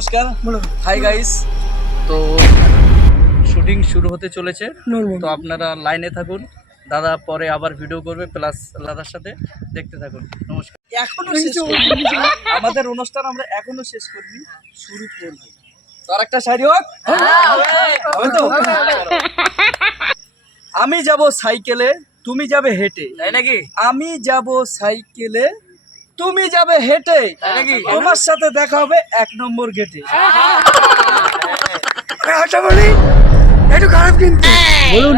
নমস্কার, hi guys. তো shooting শুরু হতে চলেছে, তো আপনারা লাইনে থাকুন। দাদা পরে আবার ভিডিও করবে, প্লাস দাদার সাথে দেখতে থাকুন। নমস্কার। এখনো শেষ করিনি আমাদের অনুষ্ঠান, আমরা এখনো শেষ করিনি, শুরু করব। তো আরেকটা শাড়ি হোক, হবে তো? আমি যাব সাইকেলে, তুমি যাবে হেঁটে, তাই নাকি? আমি যাব সাইকেলে, তুমি যাবে হেঁটে, তাই নাকি? তোমার সাথে দেখা হবে 1 নম্বর গেটে। আচ্ছা বলি একটু খারাপ কিন্তু বলুন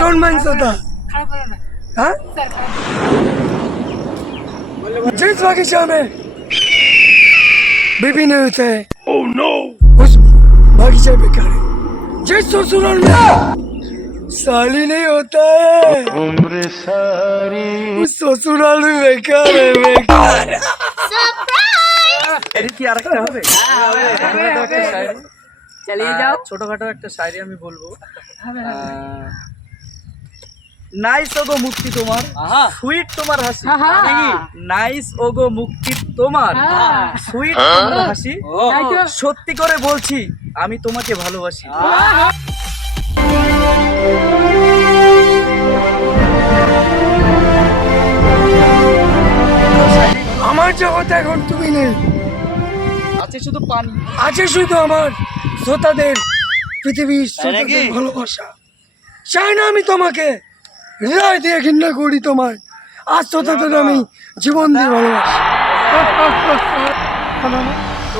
ডোন্ট মাইন্ড দাদা हाँ जिस बगीचा में बेबी नहीं होता है उस बगीचे में खड़े जिस ससुराल में साली नहीं होता है उस ससुराल में बेकार है बेकार। এর কি আরেকটা হবে? ছোটখাটো একটা শায়রি। চালিয়ে যাও। ছোটখাটো একটা শায়রি আমি বলবো। নাইস ওগো মুক্তি তোমার, সুইট তোমার হাসি। নাইস ওগো মুক্তি তোমার, সুইট তোমার হাসি। সত্যি করে বলছি আমি তোমাকে ভালোবাসি। আমার জগতে এখন তুমি নেই, আছে শুধু পানি। আছে শুধু আমার শ্রোতাদের, পৃথিবীর শ্রোতাদের ভালোবাসা। চাই না আমি তোমাকে হৃদয় দিয়ে ঘৃণা করি তোমায়, আজ শ্রোতাদের আমি জীবন দিয়ে ভালোবাসি।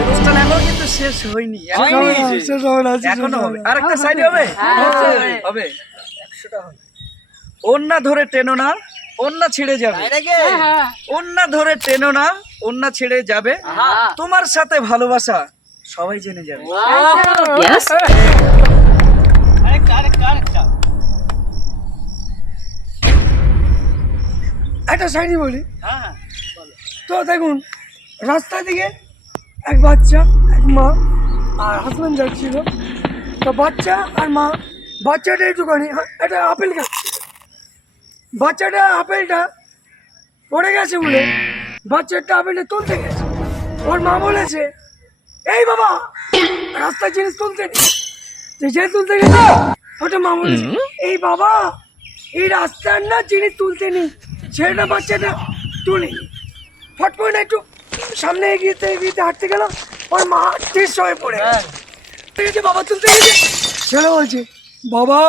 অনুষ্ঠান এখনো কিন্তু শেষ হয়নি, এখনো হবে। আরেকটা সাইড হবে, হবে। ওন্না ধরে টেনো না, ওন্না ছেড়ে যাবে। ওন্না ধরে টেনো না, ওন্না ছেড়ে যাবে। তোমার সাথে ভালোবাসা সবাই জেনে যাবে। একটা সাইডই বলি, তো দেখুন রাস্তা দিকে এক বাচ্চা, এক মা আর হাজব্যান্ড যাচ্ছিল। তো বাচ্চা আর মা, বাচ্চাটা একটুখানি একটা আপেল খাচ্ছে, বাচ্চাটা আপেলটা পড়ে গেছে বলে বাচ্চাটা আপেলটা তুলতে গেছে। ওর মা বলেছে, এই বাবা রাস্তার জিনিস তুলতে নেই, যে তুলতে গেছে ওটা মা বলেছে, এই বাবা এই রাস্তার না জিনিস তুলতে নেই, ছেলেটা বাচ্চাটা তুলি। ফট করে একটু সামনে এগিয়ে হাঁটতে গেল, ওর মা টেস হয়ে পড়ে গেছে, বাবা তুলতে গেছে। ছেলে বলছে, বাবা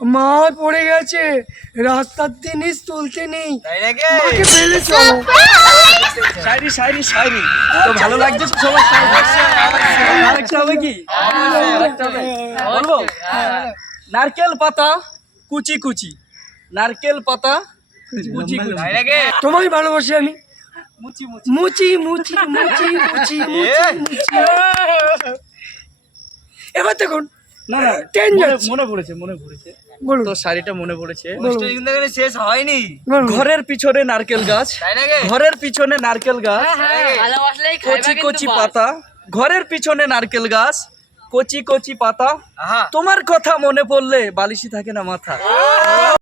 মা পড়ে গেছে, রাস্তার জিনিস তুলতে নেই, মাকে ফেলে চলো। শায়রি শায়রি শায়রি তো ভালো লাগছে তো সবাই? আরেকটা হবে কি? আরেকটা হবে, বলবো? নারকেল পাতা কুচি কুচি, নারকেল পাতা কুচি কুচি। তোমায় ভালোবাসি আমি, মুচি মুচি মুচি মুচি মুচি মুচি মুচি। এবার দেখুন না না, মনে পড়েছে, মনে পড়েছে। বলুন তো শাড়িটা মনে পড়েছে। শেষ হয়নি। ঘরের পিছনে নারকেল গাছ, ঘরের পিছনে নারকেল গাছ, কচি কচি পাতা। ঘরের পিছনে নারকেল গাছ, কচি কচি পাতা। তোমার কথা মনে পড়লে বালিশই থাকে না মাথা।